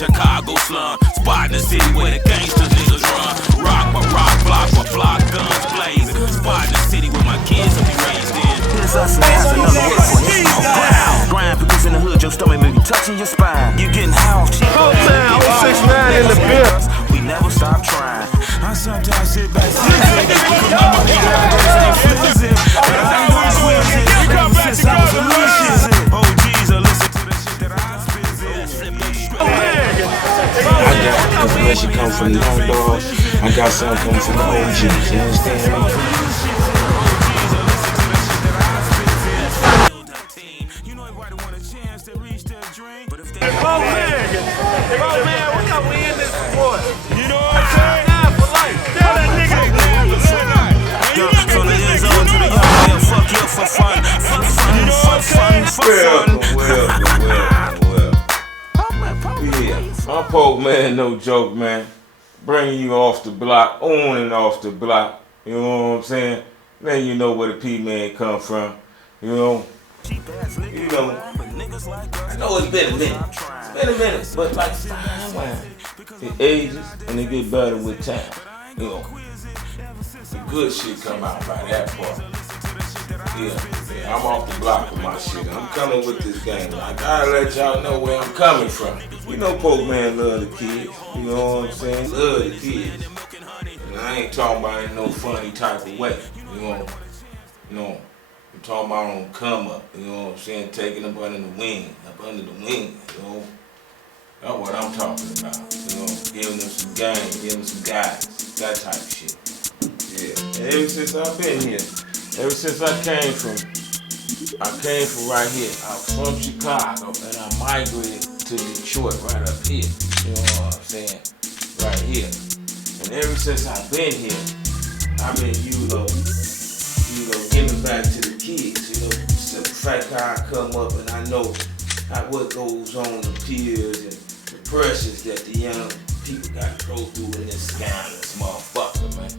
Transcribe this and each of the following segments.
Chicago slum. Spot in the city where the gangsters niggas run. Rock by rock, block by block, guns blazing. Spot in the city where my kids will be raised in. Here's us and that's another word for hip-hop. Grind because in the hood your stomach may be touching your spine. You getting housed. Pokeman 69 in the building. We never stop trying. I sometimes sit back and unless you come from the underdogs, I got some coming from the OGs, you understand me? Man, we got we in this for. You know what I'm saying? Nah, for life. Tell that nigga from the years on to the young man, fuck you for fun. For fun, for fun, for fun. Yeah, I'm Pokeman, no joke, man. Bringing you off the block, on and off the block. You know what I'm saying? Man, you know where the P-Man come from. You know, I know it's been a minute. It's been a minute, but like it ages and it get better with time. You know, the good shit come out by that part. Yeah, I'm off the block with my shit. I'm coming with this game. I gotta let y'all know where I'm coming from. You know Pokeman love the kids. You know what I'm saying? Love the kids. And I ain't talking about it in no funny type of way. You know. I'm talking about on come up, you know what I'm saying? Taking them under the wing, you know? That's what I'm talking about, you know? Giving them some game, giving them some guidance, that type of shit. Yeah, and ever since I've been here, ever since I came from right here. I'm from Chicago, and I migrated to Detroit right up here, you know what I'm saying? Right here. And ever since I've been here, I've been, giving back to the kids, the fact how I come up and I know what goes on, the tears and the pressures that the young people got to go through in this scandalous motherfucker, man.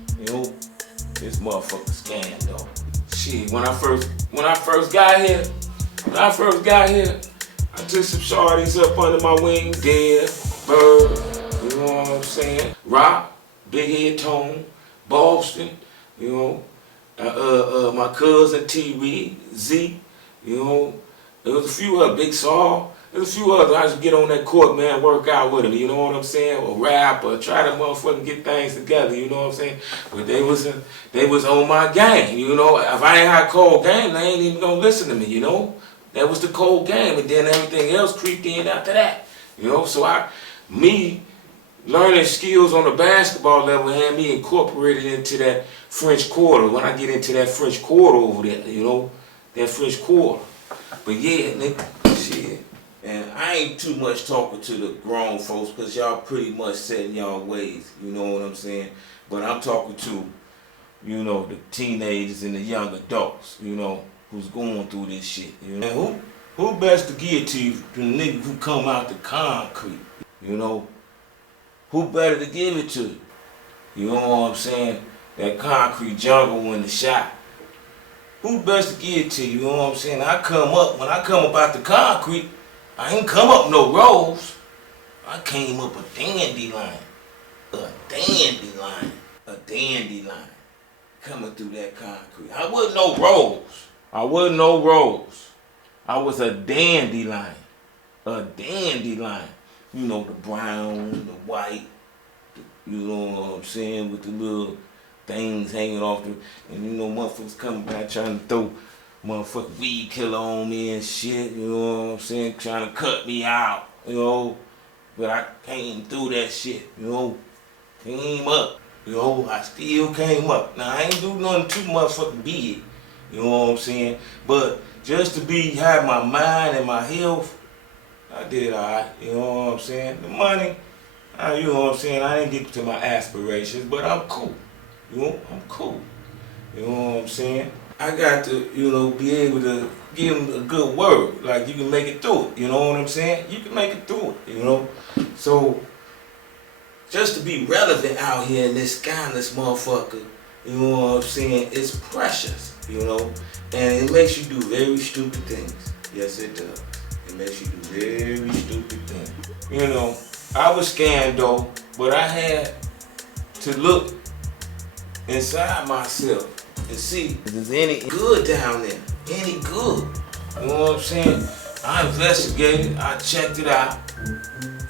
This motherfucker scandal. Shit, when I first got here, I took some shorties up under my wing, Dead, Bird, you know what I'm saying? Rock, Big Head Tone, Boston, my cousin T-Reed, Z, there was a few other, Big Saul, there's a few others. I used to get on that court, man, work out with them, you know what I'm saying? Or rap, or try to motherfucking get things together, you know what I'm saying? But they was on my game, If I ain't had cold game, they ain't even gonna listen to me, That was the cold game, and then everything else creeped in after that, So me learning skills on the basketball level had me incorporated into that French Quarter. When I get into that French Quarter over there, that French Quarter. But yeah, nigga, shit. And I ain't too much talking to the grown folks because y'all pretty much set in y'all ways, you know what I'm saying? But I'm talking to, the teenagers and the young adults, who's going through this shit, And who best to give it to you than the nigga who come out the concrete, Who better to give it to you? You know what I'm saying? That concrete jungle in the shop. Who best to give it to you? You know what I'm saying? When I come up out the concrete, I ain't come up no rolls. I came up a dandelion. A dandelion. Coming through that concrete. I wasn't no rolls. I was a dandelion. A dandelion. The brown, the white, you know what I'm saying, with the little things hanging off the, and motherfuckers coming back trying to throw motherfucking weed killer on me and shit, you know what I'm saying, trying to cut me out, but I came through that shit, came up, I still came up. Now I ain't do nothing too motherfucking big, you know what I'm saying, but just to have my mind and my health, I did alright, you know what I'm saying? The money, you know what I'm saying? I didn't get to my aspirations, but I'm cool. I'm cool. You know what I'm saying? I got to, be able to give them a good word. Like, you can make it through it. You know what I'm saying? You can make it through it, So, just to be relevant out here in this scandalous motherfucker, you know what I'm saying? It's precious, And it makes you do very stupid things. Yes, it does. It makes you do very stupid things. I was scanned though, but I had to look inside myself and see if there's any good down there. Any good. You know what I'm saying? I investigated, I checked it out, and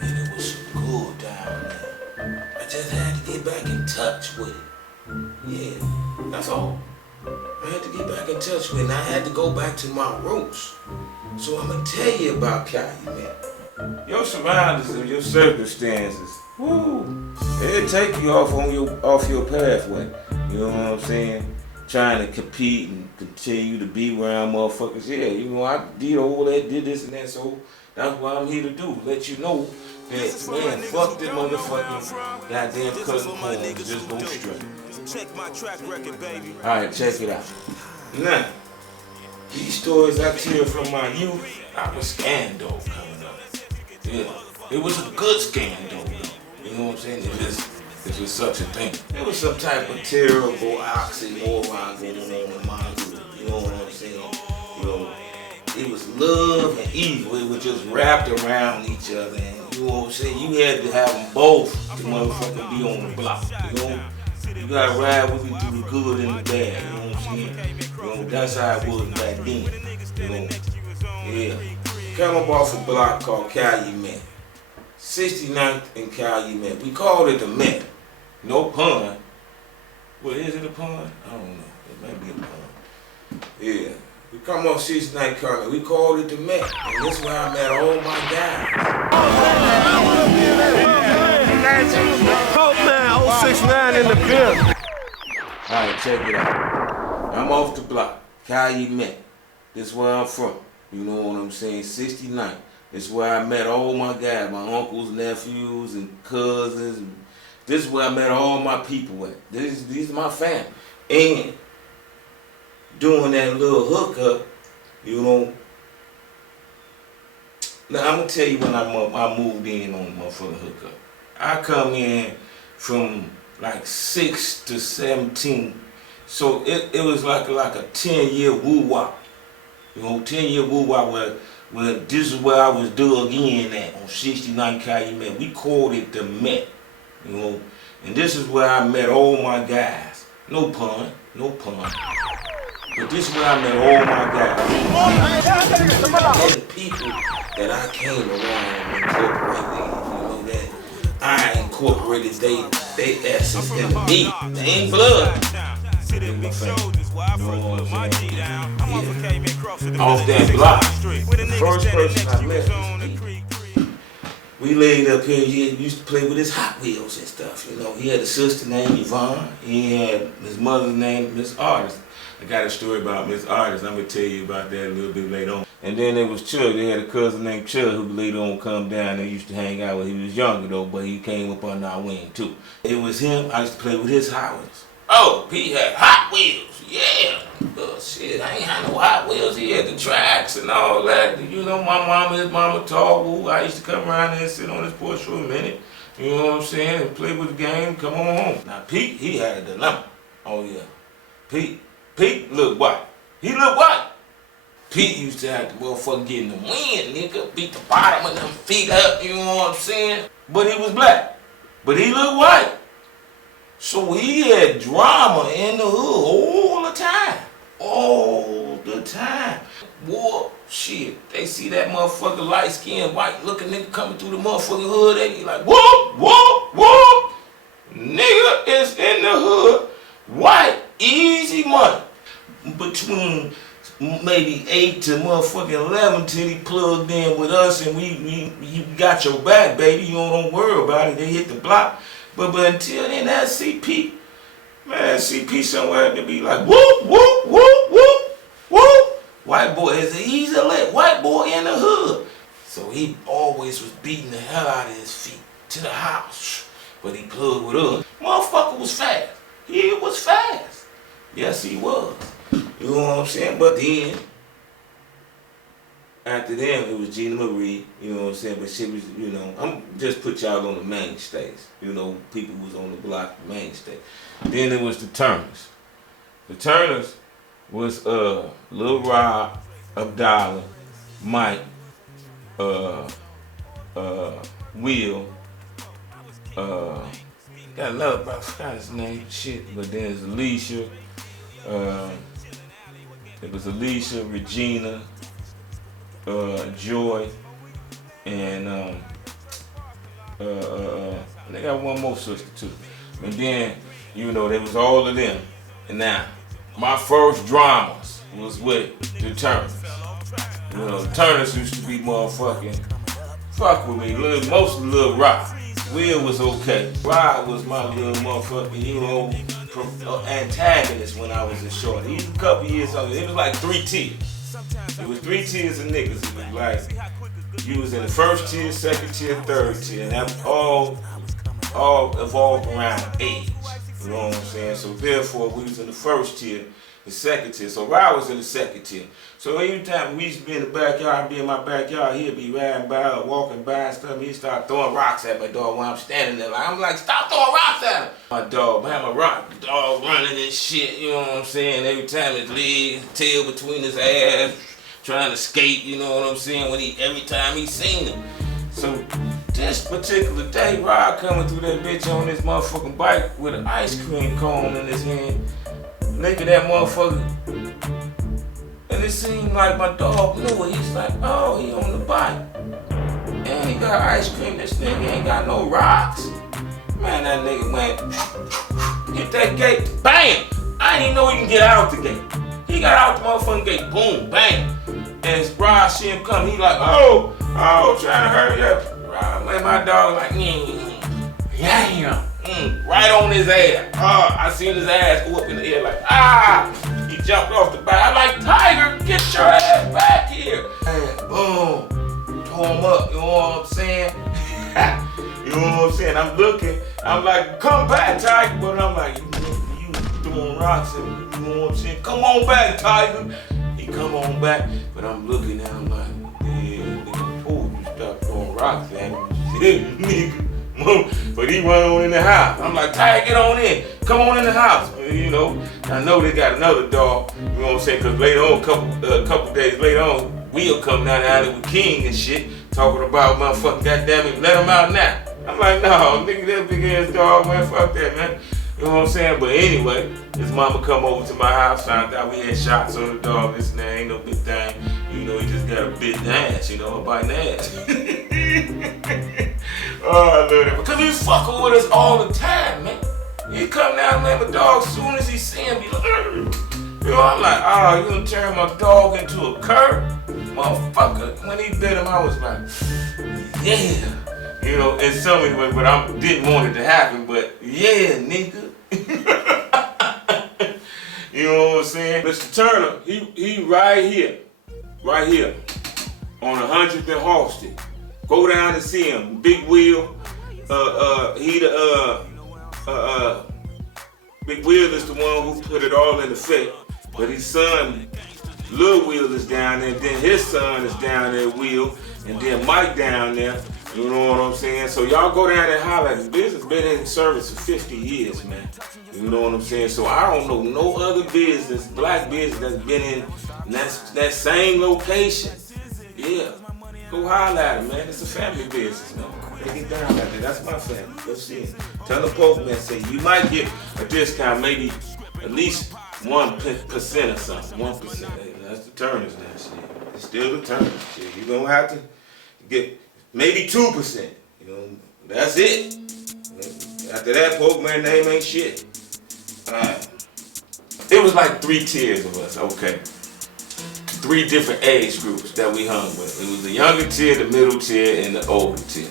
it was some good down there. I just had to get back in touch with it. Yeah, that's all. I had to get back in touch with it, and I had to go back to my roots. So I'm gonna tell you about Calumet. Your surroundings and your circumstances, woo, it'll take you off your pathway. You know what I'm saying? Trying to compete and continue to be around motherfuckers. Yeah, you know, I did all that, did this and that, so that's what I'm here to do. Let you know that, man, fuck this motherfucking goddamn cousin corn. Just go straight. Check my track record, baby. Alright, check it out. Now, these stories I tell from my youth, I was scandal coming up. Yeah, it was a good scandal, though. You know what I'm saying? If it's such a thing. It was some type of terrible oxymoron going on in my group. You know what I'm saying? You know, it was love and evil. It was just wrapped around each other. And you know what I'm saying? You had to have them both to motherfucker be on the block. You know? You gotta ride with me through the good and the bad. You know what I'm saying? You know, that's how it was back then. You know? Yeah. Come up off a block called Calumet. 69th and Calumet. We called it the Met. No pun. Well, is it a pun? I don't know. It might be a pun. Yeah. We come off 69th Calumet. We called it the Met. And this is where I met all my guys. Pokeman 069 in the building. Alright, check it out. I'm off the block. Calumet. This is where I'm from. You know what I'm saying? 69th. This is where I met all my guys, my uncles, nephews, and cousins. And this is where I met all my people at. These are my family. And doing that little hookup, you know. Now, I'm going to tell you when I moved in on the motherfucking hookup. I come in from like 6 to 17. So it was like a 10-year woo-wop. You know, 10-year woo-wop where this is where I was dug in at on 69 Calumet. We called it the Met, you know. And this is where I met all my guys. No pun, no pun. But this is where I met all my guys. And the people that I came around and incorporated, you know, that I incorporated they essence in me. They ain't blood. Off that block, the first person I met was Pete. We laid up here, he used to play with his Hot Wheels and stuff, you know. He had a sister named Yvonne, he had his mother's name, Miss Artist. I got a story about Miss Artist, I'm going to tell you about that a little bit later on. And then there was Chud, they had a cousin named Chud who later on come down and used to hang out with him. He was younger though, but he came up under our wing too. It was him, I used to play with his Hot Wheels. Oh, Pete had Hot Wheels, yeah. Oh shit, I ain't had no Hot Wheels. He had the tracks and all that. You know, my mama, his mama tall woo. I used to come around there and sit on his porch for a minute. You know what I'm saying? And play with the game, come on home. Now Pete, he had a dilemma. Oh yeah. Pete looked white. He looked white. Pete used to have the motherfucker get in the wind, nigga. Beat the bottom of them feet up, you know what I'm saying? But he was black. But he looked white. So he had drama in the hood all the time. All the time. Boy, shit, they see that motherfucker light-skinned, white-looking nigga coming through the motherfucking hood, they be like, whoop, whoop, whoop. Nigga is in the hood, white, easy money. Between maybe 8 to motherfucking 11 till he plugged in with us and you got your back, baby. You don't worry about it. They hit the block. But until then, that CP, man, CP somewhere had to be like, whoop, whoop, whoop, whoop, whoop. White boy is an easy lit white boy in the hood. So he always was beating the hell out of his feet to the house. But he plugged with us. Motherfucker was fast. He was fast. Yes, he was. You know what I'm saying? But then, after them, it was Gina Marie, you know what I'm saying? But she was, you know, I'm just put y'all on the main stage. You know, people was on the block, the main stage. Then it was the Turners. The Turners was Lil Rob, Abdallah, Mike, Will, Got another, I forgot his name, shit, but then there's Alicia. It was Alicia, Regina, Joy, and they got one more sister too. And then, you know, there was all of them. And now, my first dramas was with the Turners. You know, the Turners used to be motherfucking fuck with me, mostly Lil Rock. Will was okay. Rod was my little motherfucking, you know, antagonist when I was in short. He was a couple years older. It was like 3 tiers. It was 3 tiers of niggas. It was like, you was in the first tier, second tier, third tier. And that all evolved around age. You know what I'm saying? So therefore, we was in the first tier, the second tier. So Rod was in the second tier. So every time we used to be in the backyard, be in my backyard, he'd be riding by or walking by and stuff. He'd start throwing rocks at my dog when I'm standing there. I'm like, stop throwing rocks at him. My dog, man, my dog running and shit, you know what I'm saying? Every time his leg, tail between his ass, trying to skate, you know what I'm saying? Every time he seen him. So this particular day, Rod coming through that bitch on this motherfucking bike with an ice cream cone in his hand. Look at that motherfucker. And it seemed like my dog knew it. He's like, oh, he on the bike. And he got ice cream. This nigga ain't got no rocks. Man, that nigga went, hit that gate, bam! I didn't even know he can get out the gate. He got out the motherfucking gate, boom, bam. And Rod see him come, he like, oh, trying to hurry up. Rod, man, my dog like, yeah. Right on his ass. I seen his ass go up in the air like, he jumped off the bike. I'm like, Tiger, get your ass back here. And boom, tore him up, you know what I'm saying? You know what I'm saying? I'm looking, I'm like, come back, Tiger. But I'm like, you throwing rocks at me, you know what I'm saying? Come on back, Tiger. He come on back, but I'm looking at him like, yeah, nigga told you stop throwing rocks at me. Nigga. But he run on in the house. I'm like, Tiger, get on in. Come on in the house. You know, I know they got another dog. You know what I'm saying? Because later on, a couple days later on, Will come down the alley with King and shit, talking about motherfucking goddamn it, let him out now. I'm like, no, nigga, that big ass dog, man, fuck that, man. You know what I'm saying? But anyway, his mama come over to my house, found out we had shots on the dog. This and that ain't no big thing. You know, he just got a big ass, you know, a biting ass. Oh, I love that. Because he's fucking with us all the time, man. He come down, man, the dog, as soon as he see him, he like, you know, I'm like, oh, you gonna turn my dog into a cur? Motherfucker. When he bit him, I was like, yeah. You know, in some way, but I didn't want it to happen, but yeah, nigga. You know what I'm saying? Mr. Turner, he right here, on 100th and Halsted. Go down and see him. Big Will, Big Will is the one who put it all in effect, but his son, Lil Will, is down there, then his son is down there, Will, and then Mike down there. You know what I'm saying? So y'all go down there and holler. The business been in service for 50 years, man. You know what I'm saying? So I don't know no other business, black business that's been in that same location. Yeah. Go holler at him, man. It's a family business, man. They get down like that. That's my family. Go see him. Tell the Pokeman, say you might get a discount, maybe at least 1% or something. 1%. Hey, that's the Turners now, shit. It's still the Turners, shit. You're gonna have to get maybe 2%. You know, that's it. After that, Pokeman name ain't shit. It was like 3 tiers of us, okay? 3 different age groups that we hung with. It was the younger tier, the middle tier, and the older tier.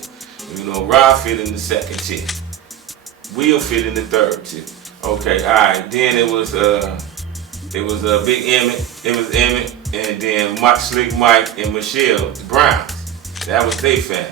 You know, Rod fit in the second tier. Will fit in the third tier. Okay, all right. Then it was Big Emmett. It was Emmett, and then Slick Mike and Michelle Browns. That was they family.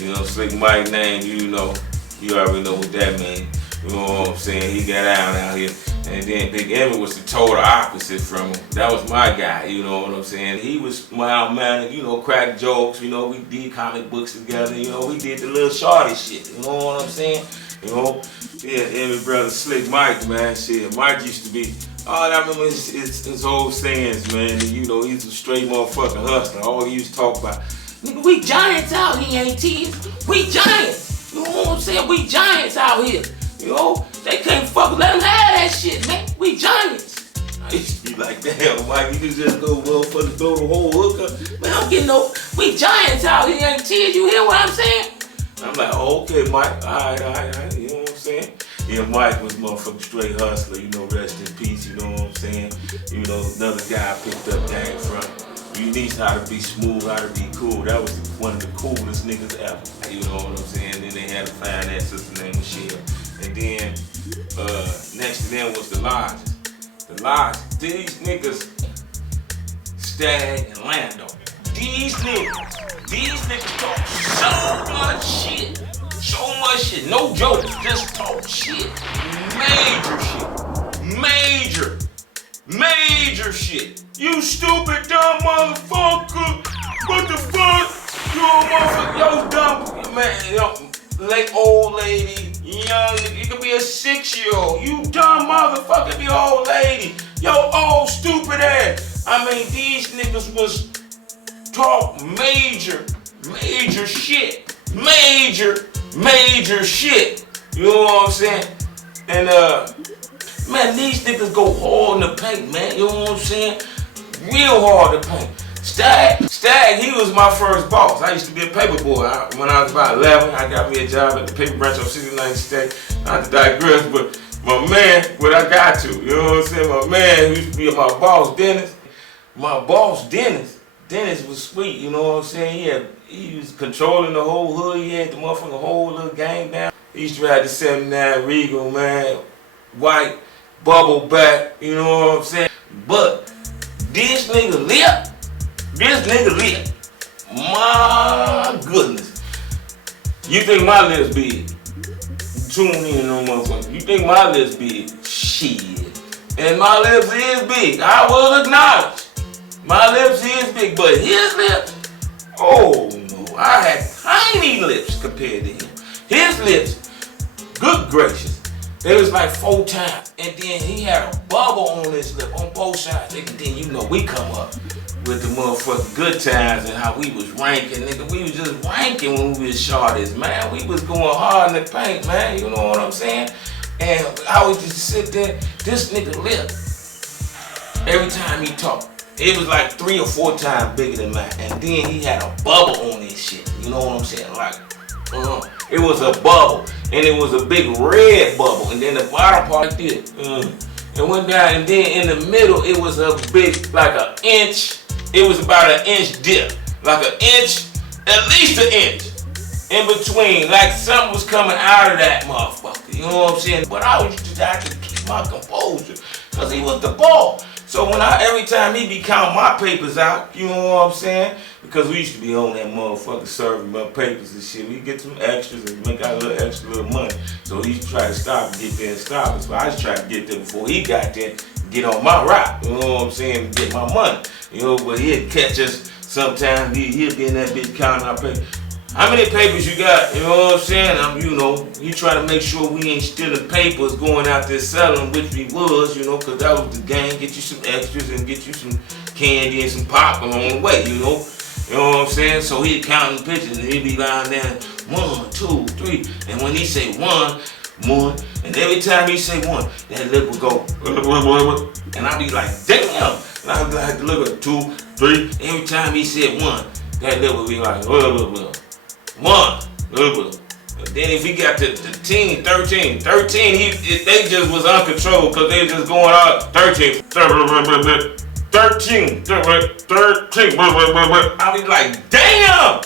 You know, Slick Mike name, you already know what that means. You know what I'm saying? He got out here. And then Big Emmett was the total opposite from him. That was my guy, you know what I'm saying? He was mild-mannered, you know, crack jokes, you know, we did comic books together, you know, we did the little shorty shit, you know what I'm saying? You know, yeah, Emmett brother Slick Mike, man, shit, Mike used to be, I remember his old sayings, man, and, you know, he's a straight motherfucking hustler. All he used to talk about, nigga, we giants out here, ain't teased. We giants. You You know what I'm saying? We giants out here. You know, they can't fuck, let them have that shit, man. We giants. I used to be like, damn, Mike, you can just go motherfucker throw the whole hooker. Man, I don't get no, we giants out here, ain't tears, you hear what I'm saying? I'm like, oh, okay, Mike, all right, you know what I'm saying? Yeah, Mike was motherfucking straight hustler, you know, rest in peace, you know what I'm saying? You know, another guy I picked up game from. You need how to be smooth, how to be cool. That was one of the coolest niggas ever. You know what I'm saying? Then they had to find that sister named Michelle. And then, next to them was the Lodges. The Lodges, these niggas, Stag and Lando. These niggas talk so much shit. So much shit. No jokes, just talk shit. Major shit. You stupid dumb motherfucker. What the fuck? You motherfucker. Yo, dumb man. Yo, like old lady. Young, you could be a 6-year-old. You dumb motherfucker, be an old lady. Yo, old stupid ass. I mean, these niggas was talk major shit. Major shit. You know what I'm saying? And man, these niggas go hard in the paint, man. You know what I'm saying? Real hard to paint. Stag, he was my first boss. I used to be a paper boy. When I was about 11, I got me a job at the paper branch on 69th State. Not to digress, but my man, what I got to, you know what I'm saying? My man who used to be my boss, Dennis. My boss, Dennis was sweet, you know what I'm saying? He was controlling the whole hood. He had the motherfucking whole little gang down. He used to ride the 79 Regal, man. White, bubble back, you know what I'm saying? But this nigga lit. My goodness. You think my lips big? Tune in on motherfucker. You think my lips big? Shit. And my lips is big. I will acknowledge. My lips is big, but his lips, oh no. I had tiny lips compared to him. His lips, good gracious. It was like 4 times. And then he had a bubble on his lip on both sides. And then you know we come up with the motherfucking good times and how we was ranking, nigga. We was just ranking when we was shorties, man. We was going hard in the paint, man. You know what I'm saying? And I would just sit there, this nigga lip, every time he talked, it was like 3 or 4 times bigger than mine. And then he had a bubble on his shit. You know what I'm saying? Like, it was a bubble. And it was a big red bubble. And then the bottom part like this. It went down. And then in the middle, it was a big, like an inch. It was about an inch dip. Like an inch, at least an inch. In between. Like something was coming out of that motherfucker. You know what I'm saying? But I was just have to keep my composure. Because he was the ball. So when every time he be counting my papers out, you know what I'm saying? Because we used to be on that motherfucker serving my papers and shit. We get some extras and make our little extra little money. So he used to try to stop and get there and stop us. But I was trying to get there before he got there, get on my route, you know what I'm saying, and get my money. You know, but he'd catch us sometime, he'd be in that bitch counting our papers. How many papers you got? You know what I'm saying? You know, he trying to make sure we ain't stealing papers going out there selling, which we was, you know, because that was the game. Get you some extras and get you some candy and some popcorn on the way, you know? You know what I'm saying? So he'd count the pictures and he'd be lying there, 1, 2, 3. And when he say 1, and every time he say 1, that lip would go, and I'd be like, damn. And I'd be like, look at 2, 3. Every time he said 1, that lip would be like, 1. And then if he got to 13, they just was uncontrolled because they just going out 13. I be like, damn!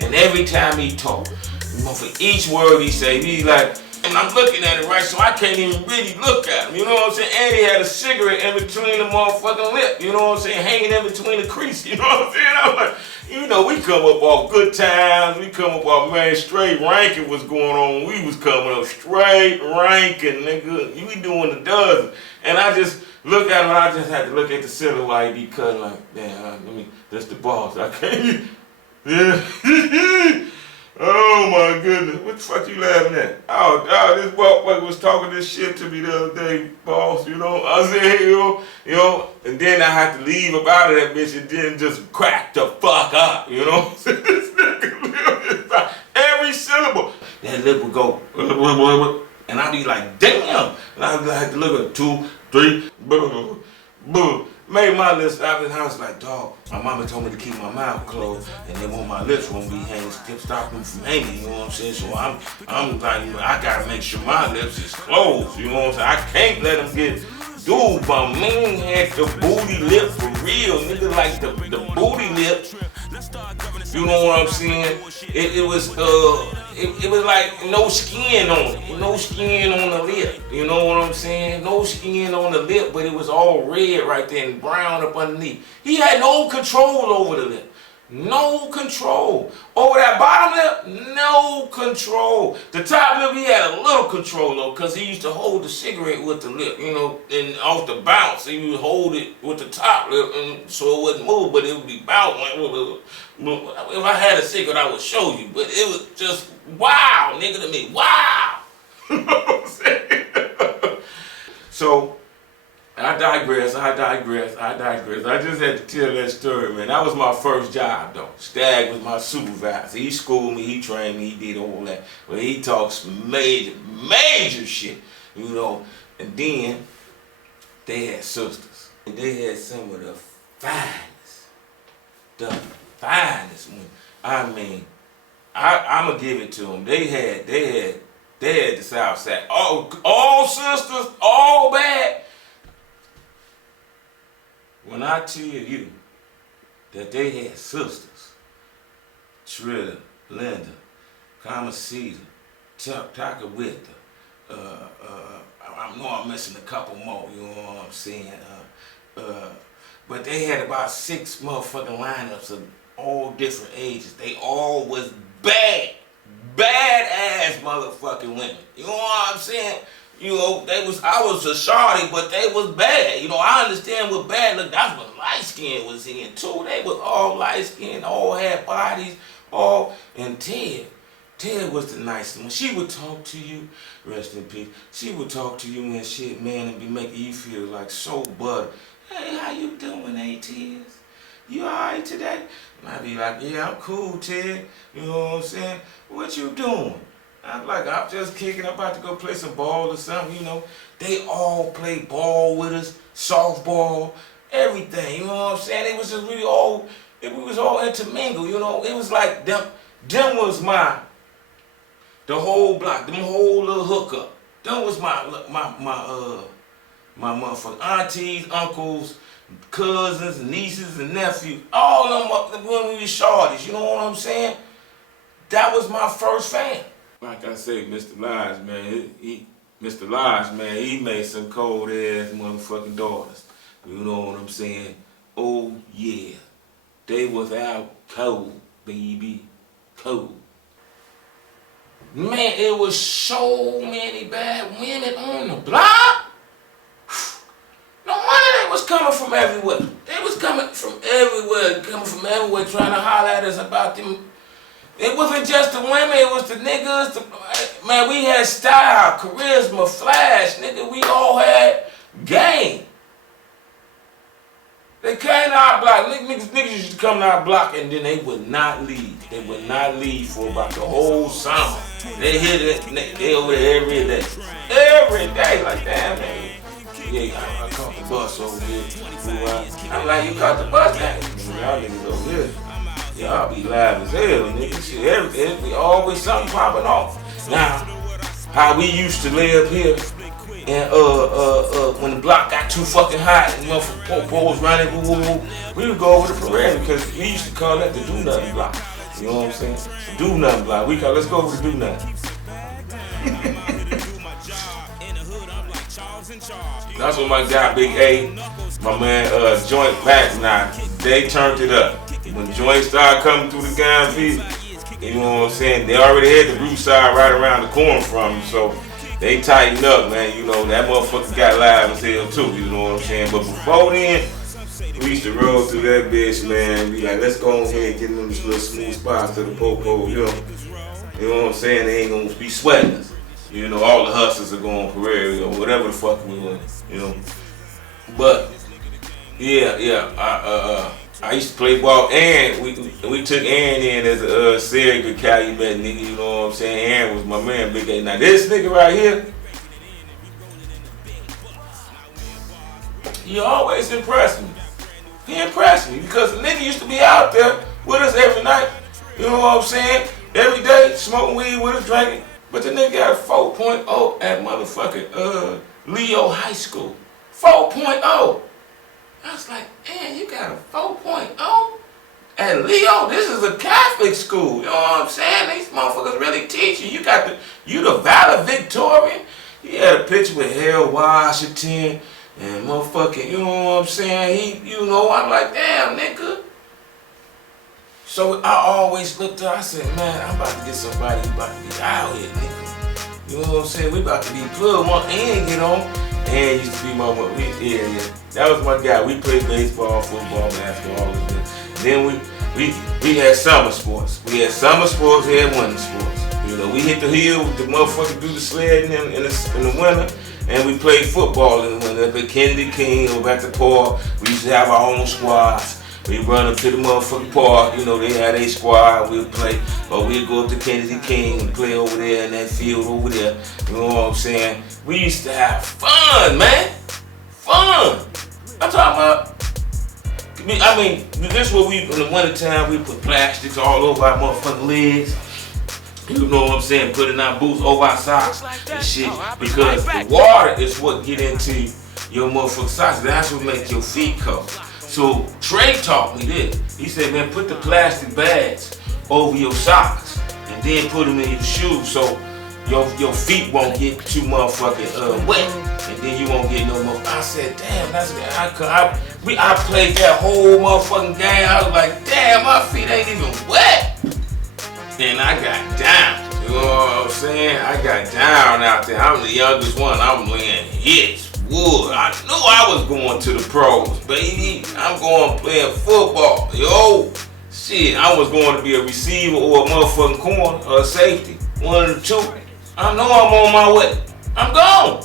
And every time he talk, for each word he say, he like, and I'm looking at it right, so I can't even really look at him. You know what I'm saying? And he had a cigarette in between the motherfucking lip. You know what I'm saying? Hanging in between the crease. You know what I'm saying? I'm like, you know, we come up off good times. We come up off, man, straight ranking what's going on. We was coming up straight ranking, nigga. We doing the dozen. And I just look at him, and I just had to look at the silhouette he be cutting like, damn, that's the boss. I can't, yeah. Oh my goodness, what the fuck you laughing at? Oh, this motherfucker was talking this shit to me the other day, boss, you know? I said, you know, and then I had to leave up out of that bitch and then just crack the fuck up, you know? This nigga, every syllable. that lip would go, and I'd be like, damn. And I'd be like, look at 2, 3, boom, boom. Made my lips stop, and I was like, dog, my mama told me to keep my mouth closed, and then when my lips won't be hanging, stop them from hanging, you know what I'm saying? So I'm like, I gotta make sure my lips is closed, you know what I'm saying? I can't let them get, dude, my man had the booty lip for real, nigga, like the booty lip, you know what I'm saying? It was like no skin on it, no skin on the lip, you know what I'm saying? No skin on the lip, but it was all red right there and brown up underneath. He had no control over the lip. No control. Over that bottom lip, no control. The top lip, he had a little control though, because he used to hold the cigarette with the lip, you know, and off the bounce, he would hold it with the top lip, and so it wouldn't move, but it would be bouncing. If I had a cigarette, I would show you, but it was just wow, nigga, to me. Wow. You know what I'm saying? So, I digress. I just had to tell that story, man. That was my first job, though. Stag was my supervisor. He schooled me, he trained me, he did all that. But he talks major shit, you know. And then, they had sisters. And they had some of the finest women. I mean, I'm gonna give it to them. They had the South Side. All sisters, all bad. When I tell you that they had sisters, Trilla, Linda, Calumet, Calumet, I know I'm missing a couple more, you know what I'm saying? But they had about 6 motherfucking lineups of all different ages. They all was bad-ass motherfucking women. You know what I'm saying? You know, I was a shawty, but they was bad. You know, I understand what bad look. That's what light skin was in too. They was all light skin, all had bodies, and Ted was the nicest one. She would talk to you, rest in peace. She would talk to you and shit, man, and be making you feel like so butter. Hey, how you doing, ATs? You alright today? And I'd be like, yeah, I'm cool, Ted. You know what I'm saying? What you doing? I'm like, I'm just kicking. I'm about to go play some ball or something, you know. They all play ball with us, softball, everything, you know what I'm saying? It was just really all, we was all intermingled, you know. It was like them was the whole block, them whole little hookup. Them was my motherfucking aunties, uncles, cousins, nieces, and nephews. All of them when we were shorties, you know what I'm saying? That was my first fan. Like I say, Mr. Lodge, man, Mr. Lodge, man, he made some cold ass motherfucking daughters. You know what I'm saying? Oh yeah, they was out cold, baby, cold. Man, it was so many bad women on the block. No wonder they was coming from everywhere. They was coming from everywhere, trying to holler at us about them. It wasn't just the women, it was the niggas. Man, we had style, charisma, flash, nigga. We all had game. They came to our block. Niggas used to come to our block and then they would not leave. They would not leave for about the whole summer. They hit it, they over there every day. Every day, like damn, man. Yeah, I caught the bus over here. I'm like, you caught the bus now? Y'all niggas over here. Y'all be live as hell, nigga. Shit, everything, always something popping off. Now, how we used to lay up here, and when the block got too fucking hot and motherfuckers was running, we would go over the parade because we used to call that the do nothing block. You know what I'm saying? The do nothing block. We call let's go over the do nothing. That's when my guy Big A, my man Joint Pack, now they turned it up. When joints started coming through the gun feet, you know what I'm saying? They already had the root side right around the corner from them, so they tightened up, man. You know, that motherfucker got live as hell too, you know what I'm saying? But before then, we used to roll through that bitch, man. Be like, let's go ahead and get them these little smooth spots to the popo, you know. You know what I'm saying? They ain't gonna be sweating us. You know, all the hustlers are going parade or whatever the fuck we want, you know. But, yeah, I used to play ball, and we took Aaron in as a surrogate Calumet nigga, you know what I'm saying? Aaron was my man, Big A. Now this nigga right here, he always impressed me. He impressed me because the nigga used to be out there with us every night, you know what I'm saying? Every day, smoking weed with us, drinking. But the nigga got a 4.0 at motherfucking Leo High School. 4.0. I was like, man, you got a 4.0 at Leo? This is a Catholic school. You know what I'm saying? These motherfuckers really teach you. You the valedictorian. He had a picture with Harold Washington and motherfucking, you know what I'm saying? I'm like, damn, nigga. So I always looked up, I said, man, I'm about to get somebody who about to be out here, nigga. You know what I'm saying? We about to be plugged. One and get on. And used to be my one. Yeah. That was my guy. We played baseball, football, basketball. Then we had summer sports. We had winter sports. You know, we hit the hill with the motherfucker do the sledding in the winter. And we played football in the winter up at Kennedy King or at the park. We used to have our own squads. We run up to the motherfucking park, you know, they had a squad, we'd play, or we'd go up to Kennedy King and play over there in that field over there, you know what I'm saying? We used to have fun, man. Fun. I'm talking about, this is what in the wintertime, we put plastics all over our motherfucking legs. You know what I'm saying? Putting our boots over our socks and shit. Because the water is what get into your motherfucking socks. That's what make your feet cold. So Trey taught me this. He said, man, put the plastic bags over your socks and then put them in your shoes so your feet won't get too motherfucking wet, and then you won't get no more. I said, damn, I played that whole motherfucking game. I was like, damn, my feet ain't even wet. And I got down. You know what I'm saying? I got down out there. I'm the youngest one. I'm laying hits. Wood. I knew I was going to the pros, baby. I'm going playing football. Yo, shit, I was going to be a receiver or a motherfucking corner or a safety. One of the two. I know I'm on my way. I'm gone.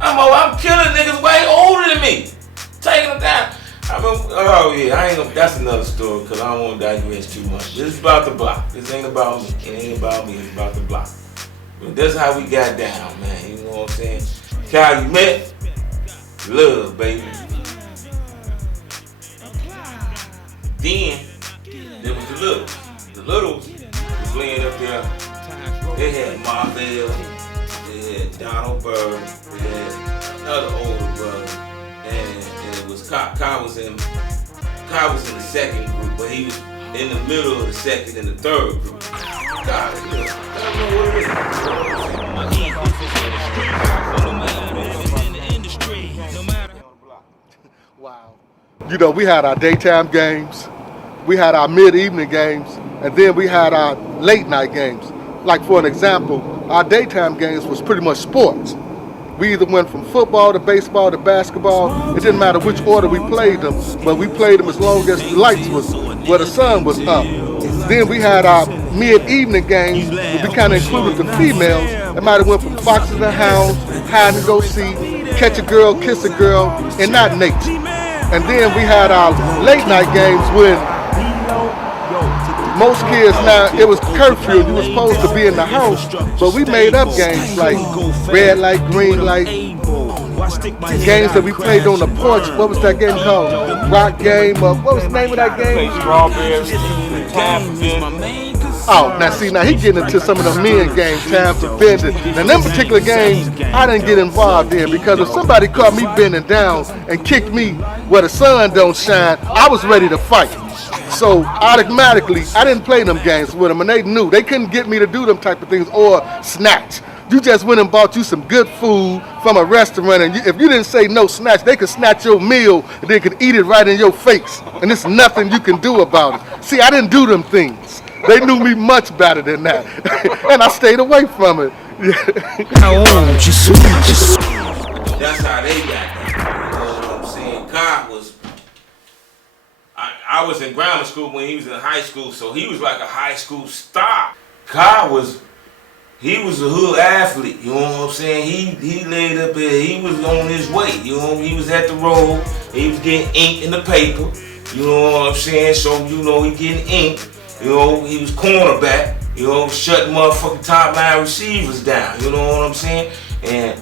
I'm killing niggas way older than me. Taking them down. That's another story because I don't want to digress too much. This is about the block. This ain't about me. It ain't about me. It's about the block. But that's how we got down, man. You know what I'm saying? Calumet, love, baby. Then there was the Littles. The Littles was playing up there. They had Marvell, they had Donald Bird, they had another older brother, and it was Kai was in the second group, but he was in the middle of the second and the third group. God, I don't know what it is. Wow. You know, we had our daytime games, we had our mid-evening games, and then we had our late-night games. Like, for an example, our daytime games was pretty much sports. We either went from football to baseball to basketball. It didn't matter which order we played them, but we played them as long as the lights was where the sun was up. Then we had our mid-evening games, where we kind of included the females. It might have went from foxes and hounds, hide and go seek, catch a girl, kiss a girl, and not nature. And then we had our late night games when most kids now, it was curfew, you were supposed to be in the house, but we made up games like red light, green light, games that we played on the porch. What was that game called? Rock game, what was the name of that game? Oh, now he getting into some of the men games, time for bending. Now them particular games, I didn't get involved in because if somebody caught me bending down and kicked me where the sun don't shine, I was ready to fight. So automatically, I didn't play them games with them, and they knew. They couldn't get me to do them type of things or snatch. You just went and bought you some good food from a restaurant, and if you didn't say no snatch, they could snatch your meal and they could eat it right in your face, and there's nothing you can do about it. See, I didn't do them things. They knew me much better than that, and I stayed away from it. That's how they got that. You know what I'm saying? God was. I was in grammar school when he was in high school, so he was like a high school star. Kai he was a hood athlete, you know what I'm saying? He laid up there, he was on his way, you know, he was at the road, he was getting ink in the paper, You know what I'm saying? So, you know, he getting ink. You know, he was cornerback. You know, shutting motherfucking top line receivers down. You know what I'm saying? And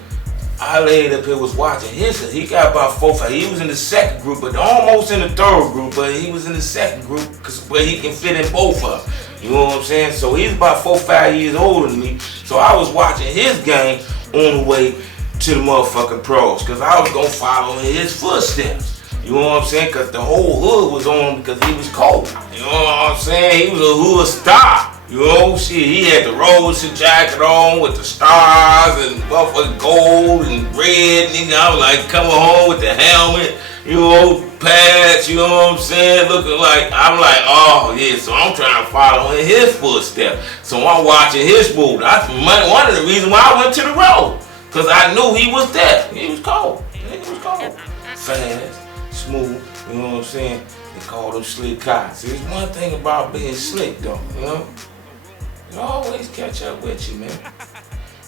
I laid up here was watching his. He got about 4, 5. He was in the second group, but almost in the third group. But he was in the second group where he can fit in both of them. You know what I'm saying? So he's about 4, 5 years older than me. So I was watching his game on the way to the motherfucking pros, cause I was gonna follow in his footsteps. You know what I'm saying? Cause the whole hood was on him because he was cold. You know what I'm saying? He was a hood star. You know, shit, he had the Rosen jacket on with the stars and motherfucking gold and red. And I was like coming home with the helmet, you know, pads, you know what I'm saying? Looking like, I'm like, oh yeah, so I'm trying to follow in his footsteps. So I'm watching his move. That's one of the reasons why I went to the road. Cause I knew he was there. He was cold. He was cold. Fast, smooth, you know what I'm saying? They call them slick cots. See, there's one thing about being slick though, you know? It always catch up with you, man.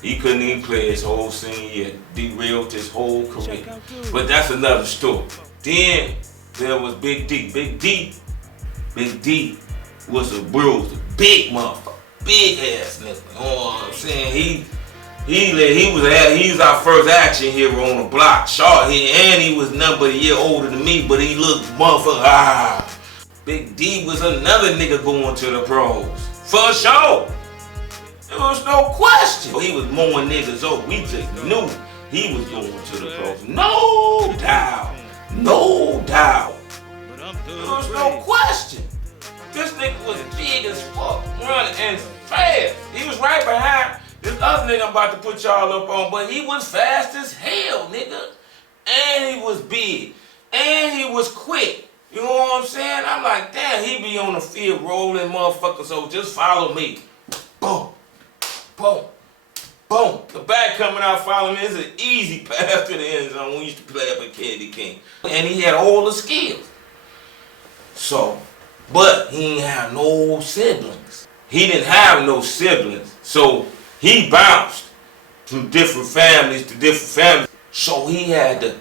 He couldn't even play his whole senior year, derailed his whole career. But that's another story. Then there was Big D. Big D was a bruiser, big motherfucker, big ass nigga. You know what I'm saying? He was our first action hero on the block. Short here, and he was nothing but a year older than me, but he looked motherfucker. Big D was another nigga going to the pros. For sure. There was no question. He was mowing niggas over. We just knew he was going to the pros. No doubt. No doubt. There was no question. This nigga was big as fuck, running and fast. He was right behind this other nigga I'm about to put y'all up on, but he was fast as hell, nigga. And he was big. And he was quick. You know what I'm saying? I'm like, damn, he be on the field rolling motherfuckers, so just follow me. Boom. Boom. Boom. The back coming out following me is an easy pass to the end zone when we used to play up at Candy King. And he had all the skills. So, but he didn't have no siblings. He didn't have no siblings. So he bounced from different families to different families. So he had to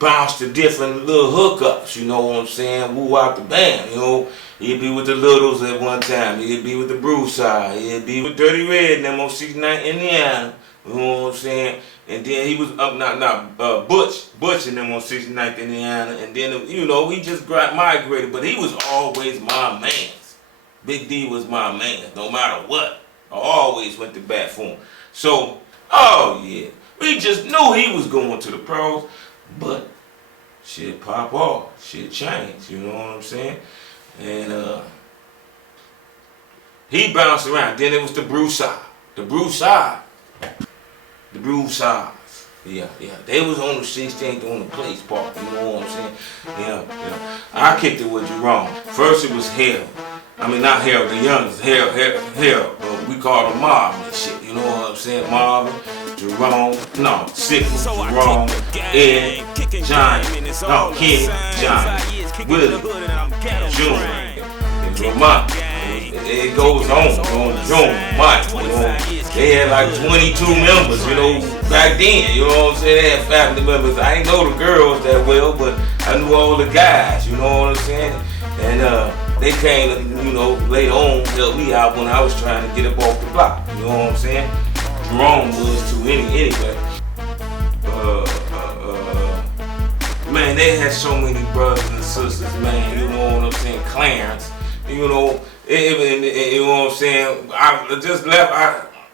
bounce to different little hookups, you know what I'm saying? Woo out the band, you know. He'd be with the Littles at one time. He'd be with the Broussard. He'd be with Dirty Red and them on 69 Indiana. You know what I'm saying? And then he was up, Butch and them on 69th Indiana. And then, you know, he just got migrated. But he was always my man. Big D was my man, no matter what. I always went to bat for him. So, oh yeah. We just knew he was going to the pros. But shit pop off. Shit changed, you know what I'm saying? And he bounced around. Then it was the Broussard. The Broussards. Yeah. They was on the 16th on the Place Park, you know what I'm saying? Yeah. I kicked it with you wrong. First it was Harold. I mean, not Harold, the youngest. Harold. We called him Marvin and shit, you know what I'm saying? Marvin, Jerome, no, Sickles, Jerome, Ed, Johnny, no, Kenny, Johnny, Willie, June, and Vermont. It goes on, June, Mike, you know. They had like 22 members, you know, back then, you know what I'm saying? They had family members. I didn't know the girls that well, but I knew all the guys, you know what I'm saying? And they came, you know, later on, helped me out when I was trying to get up off the block, you know what I'm saying? Jerome was too anyway. Man, they had so many brothers and sisters, man, you know what I'm saying? Clarence, you know, you know what I'm saying? I just left,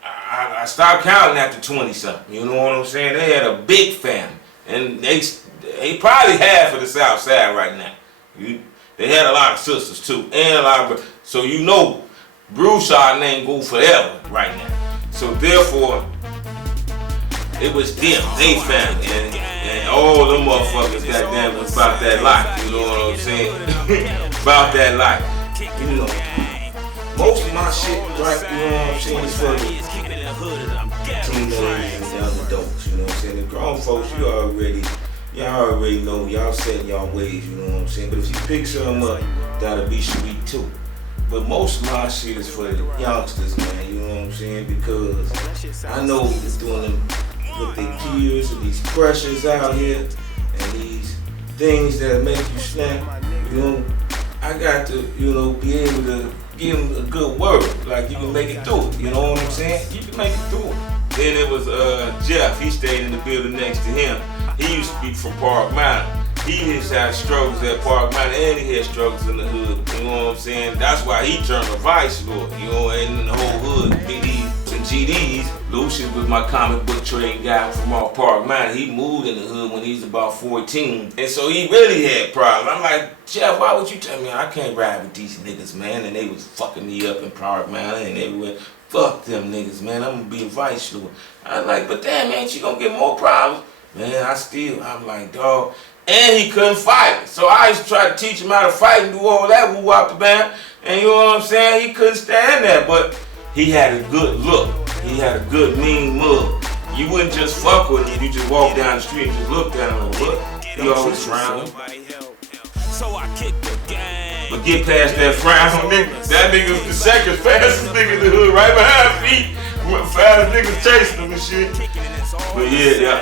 I stopped counting after 20-something, you know what I'm saying? They had a big family, and they probably half of the South Side right now. They had a lot of sisters too, and a lot of brothers. So you know, Broussard name go forever right now. So therefore, it was them, they family, and all them motherfuckers goddamn was about that life, you know what I'm saying? About that life. You know, most of my shit, right, you know what I'm saying, is for the teenagers and young adults, you know what I'm saying? The grown folks, y'all already know, y'all set in y'all ways, you know what I'm saying? But if you pick something up, that'll be sweet too. But most of my shit is for the youngsters, man, you know what I'm saying? Because I know it's doing them with their peers and these pressures out here and these things that make you snap, you know? I got to, be able to give him a good word. Like, you can make it through it. You know what I'm saying? You can make it through it. Then it was Jeff. He stayed in the building next to him. He used to be from Park Mountain. He has had struggles at Park Mountain, and he had struggles in the hood. You know what I'm saying? That's why he turned a vice lord. And in the whole hood, BDs and GDs. Lucius was my comic book trading guy from all Park Mountain. He moved in the hood when he was about 14. And so he really had problems. I'm like, Jeff, why would you tell me I can't ride with these niggas, man? And they was fucking me up in Park Mountain and everywhere. Fuck them niggas, man. I'm gonna be a vice lord. I was like, but damn, man, you gonna get more problems? Man, I'm like, dog. And he couldn't fight. So I used to try to teach him how to fight and do all that woo wop the band. And you know what I'm saying? He couldn't stand that, but he had a good look. He had a good mean mug. You wouldn't just fuck with him. You just walk down the street and just look down and like, what? He always frowning. So I kick the game. But get past that frown, nigga. That nigga's the second fastest nigga in the hood, right behind me. Fast niggas chasing him and shit. But yeah.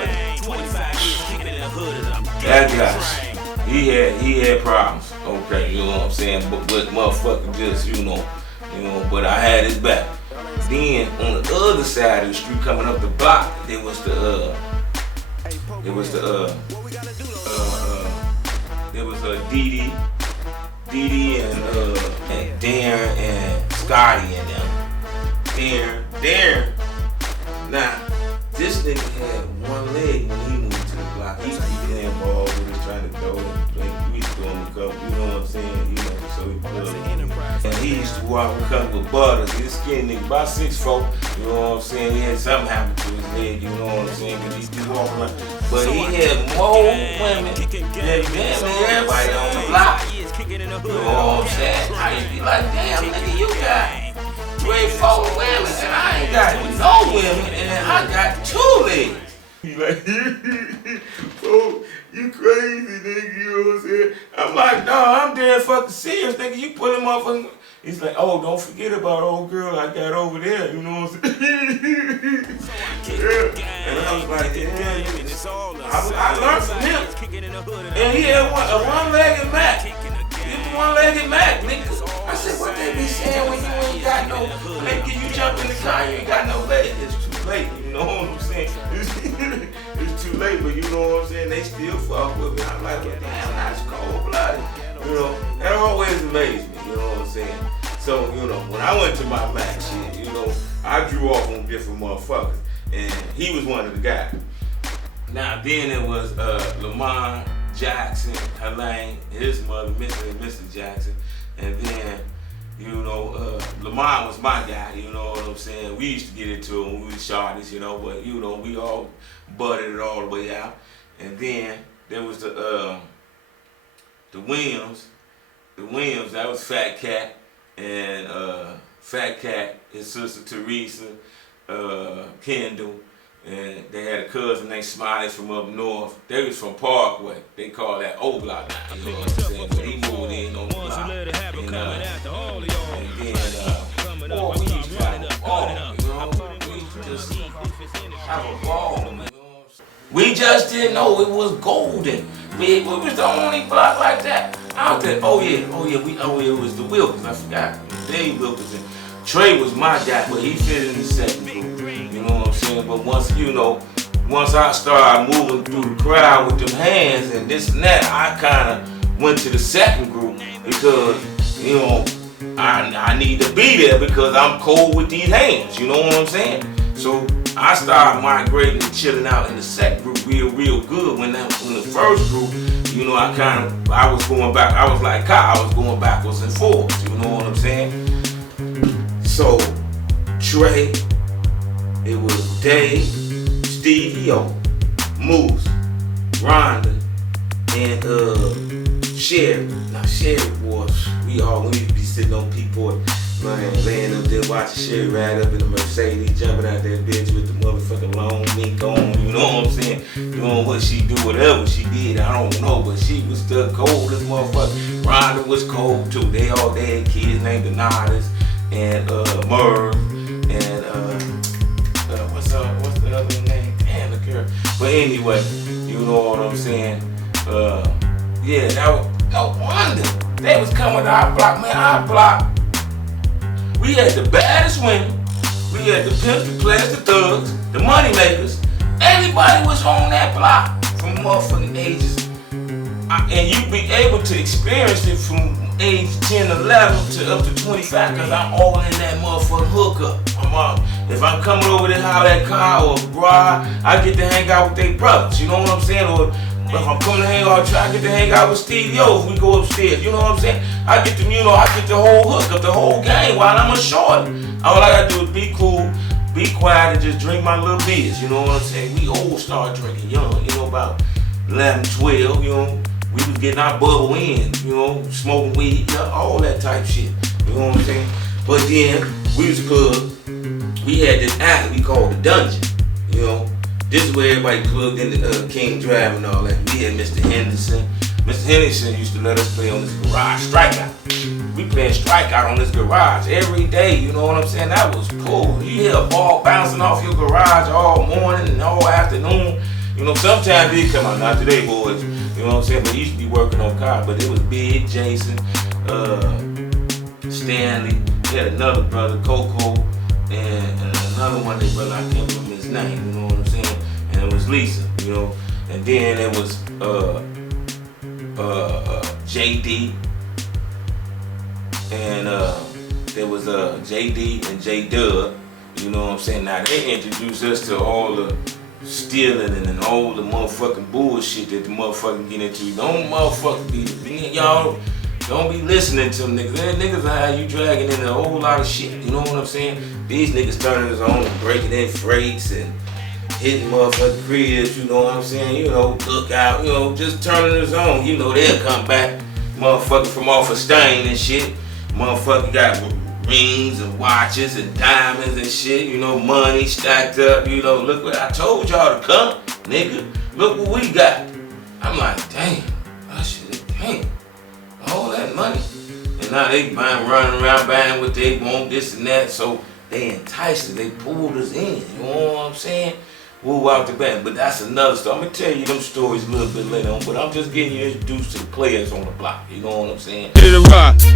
That guy, he had problems. Okay, you know what I'm saying? But motherfucker just, but I had his back. Then on the other side of the street, coming up the block, there was Dee and Darren and Scotty and them. Darren. Now, this nigga had one leg when he moved to the block. He used to be playing ball with us, trying to throw it. We used to throw him a couple, you know what I'm saying? So he put up. And he used to walk with a couple of butters. He's a skinny nigga, about 6'4", you know what I'm saying? He had something happen to his leg, you know what I'm saying? Because he used to walk around. But he had more women than everybody on the block. You know what I'm saying? I used to be like, damn, nigga, you got 3-4 women, and I ain't got no women, and I got 2 legs. He like, oh, you crazy, nigga, you know what I'm saying? I'm like, no, I'm dead fucking serious, nigga. You put him off. He's like, oh, don't forget about old girl I got over there, you know what I'm saying? Yeah. And I was like, yeah, I learned from him. And he had a one-legged Mac. He was one-legged Mac, nigga. I said, what they be saying when you ain't got no, nigga, you jump in the car, you ain't got no leg. It's too late, you know what I'm saying? It's too late, but you know what I'm saying? They still fuck with me. I'm like, well, damn, that's cold-blooded. You know, that always amazed me, you know what I'm saying? So, when I went to my match, I drew off on different motherfuckers, and he was one of the guys. Now, then it was Lamont Jackson, Helene, his mother, Mr. and Mr. Jackson, and then, Lamont was my guy, you know what I'm saying? We used to get into it when we was shorties, but, we all butted it all the way out. And then there was the Williams. The Williams, that was Fat Cat, and Fat Cat, his sister Teresa, Kendall, and they had a cousin named Smiley from up north. They was from Parkway. They call that old block now, you know what I'm saying? But he moved in on the block. And then, we used to have a ball, man. We just didn't know it was golden. We was the only block like that out there. It was the Wilkins, I forgot. Dave Wilkins. Trey was my guy, but he fit in the second group. You know what I'm saying? But once I started moving through the crowd with them hands and this and that, I kind of went to the second group because, I need to be there because I'm cold with these hands. You know what I'm saying? So I started migrating and chilling out in the second group real good. When the first group, I was going back. I was like Kyle, I was going backwards and forwards. You know what I'm saying? So Trey, it was Dave, Stevie O, Moose, Rhonda, and Sherry. Now Sherry was, we used to be sitting on P-Port, laying up there watching Sherry ride up in the Mercedes, jumping out that bitch with the motherfucking long mink on, you know what I'm saying? Doing what she do, whatever she did, I don't know, but she was still cold as motherfucker. Rhonda was cold too. They had kids named Donatas and Merv and what's the other name? Damn, the girl. But anyway, you know what I'm saying? Yeah, that was Wanda. They was coming to our block, man. Our block, we had the baddest women, we had the pimps, the players, the thugs, the money makers. Everybody was on that block from motherfucking ages. And you be able to experience it from age 10, 11 to up to 25, cause I'm all in that motherfucking hookup. If I'm coming over to holler at car or bra, I get to hang out with they brothers, you know what I'm saying? Or if I'm coming to hang out, I get to hang out with Steve Yo if we go upstairs, you know what I'm saying? I get the whole hookup, the whole game while I'm a short. All I gotta do is be cool, be quiet, and just drink my little beers, you know what I'm saying? We all start drinking young, you know, about 11, 12, you know. We was getting our bubble in, you know, smoking weed, all that type shit. You know what I'm saying? But then we was plugged. We had this alley we called the dungeon. You know, this is where everybody plugged in the King Drive and all that. We had Mr. Henderson. Mr. Henderson used to let us play on this garage strikeout. We playing strikeout on this garage every day. You know what I'm saying? That was cool. You hear a ball bouncing off your garage all morning and all afternoon. You know, sometimes it come out, not today, boys. You know what I'm saying? But he used to be working on cars. But it was Big, Jason, Stanley. He had another brother, Coco, and another one, his brother, I can't remember his name. You know what I'm saying? And it was Lisa. You know, and then there was JD, and there was JD and J Dub. You know what I'm saying? Now they introduced us to all the stealing and all the motherfucking bullshit that the motherfucking get into. Don't motherfucking be, y'all don't be listening to them niggas. Them niggas are how you dragging in a whole lot of shit. You know what I'm saying? These niggas turning his own and breaking in freights and hitting motherfucking cribs. You know what I'm saying? You know, look out. You know, just turning his own. You know they'll come back, motherfucker from off a stain and shit. Motherfucker got rings and watches and diamonds and shit, you know, money stacked up, you know, look what I told y'all to come, nigga, look what we got. I'm like, damn, that shit, damn, all that money. And now they running around buying what they want, this and that, so they enticed us, they pulled us in, you know what I'm saying? Woo out the band, but that's another story. I'm gonna tell you them stories a little bit later on, but I'm just getting you introduced to the players on the block. You know what I'm saying?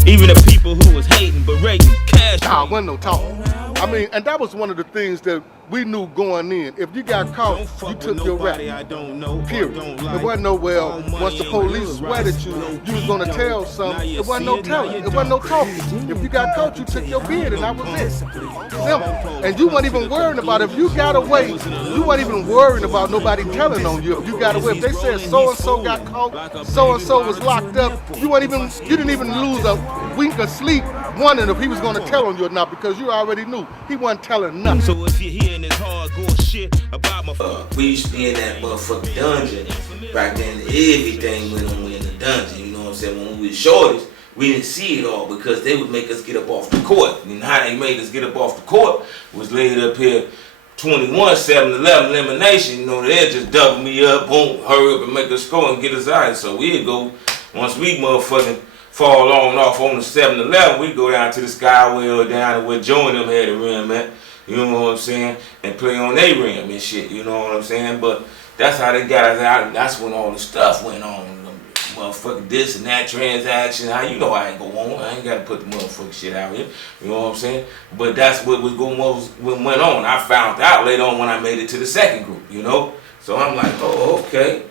Even the people who was hating, berating, cash. Nah, wasn't no talking. I mean, and that was one of the things that we knew going in. If you got caught, you took your rap. Period. There wasn't no, well, once the police sweated you, you was gonna tell something. It wasn't no telling. It wasn't no talking. If you got caught, you took your bid, and that was it. Simple. And you weren't even worrying about it. If you got away, you weren't even worrying about nobody telling on you. If you got away, if they said so-and-so got caught, so-and-so was locked up, you didn't even lose a wink of sleep wondering if he was gonna tell on you or not, because you already knew he wasn't telling nothing. So if you're hearing this hardcore shit about my we used to be in that motherfucking dungeon. Back then, everything went on in the dungeon. You know what I'm saying? When we was shorties, we didn't see it all because they would make us get up off the court. And how they made us get up off the court was laid up here 21, 7-11 elimination. You know, they'd just double me up, boom, hurry up and make us score and get us out. So we'd go, once we motherfucking fall on off on the 7-11, we go down to the Skyway or down to where Joe and them had a rim at. You know what I'm saying? And play on their rim and shit, you know what I'm saying? But that's how they got us out. That's when all the stuff went on. Motherfucking this and that transaction. How you know I ain't go on? I ain't got to put the motherfucking shit out here. You know what I'm saying? But that's what went on. I found out later on when I made it to the second group, you know? So I'm like, oh, okay.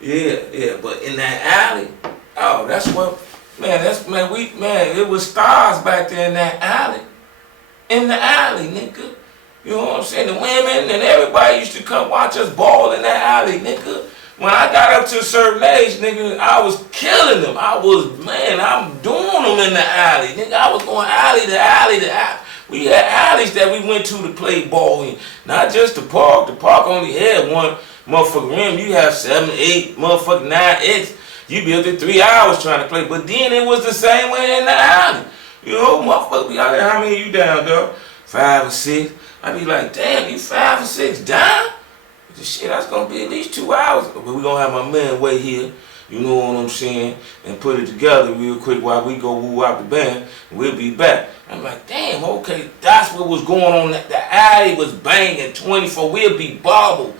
Yeah. But in that alley, oh, that's what, man, it was stars back there in that alley. In the alley, nigga. You know what I'm saying? The women and everybody used to come watch us ball in that alley, nigga. When I got up to a certain age, nigga, I was killing them. I'm doing them in the alley, nigga. I was going alley to alley to alley. We had alleys that we went to play ball in. Not just the park. The park only had one motherfucking rim. You have 7, 8, motherfucking 9X. You be up there 3 hours trying to play. But then it was the same way in the alley. You know, motherfucker be out there, how many you down, dog? 5 or 6. I be like, damn, you 5 or 6 down? Shit, that's gonna be at least 2 hours. But we gonna have my man wait here, you know what I'm saying, and put it together real quick while we go woo out the band, and we'll be back. I'm like, damn, okay, that's what was going on. The alley was banging 24. We'll be bobbled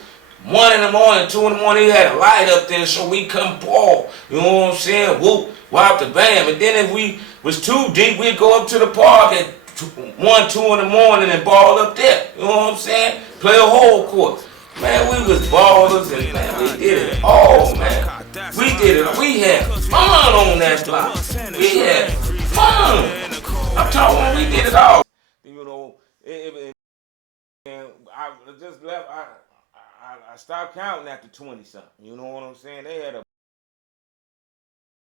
1 in the morning, 2 in the morning, he had a light up there so we couldn't ball. You know what I'm saying? Whoop, whop the bam. And then if we was too deep, we'd go up to the park at 1, 2 in the morning and ball up there. You know what I'm saying? Play a whole court. Man, we was ballers and man, we did it all, man. We did it. We had fun on that block. We had fun. I'm talking, we did it all. You know, and I just left. I stopped counting after 20 something. You know what I'm saying? They had a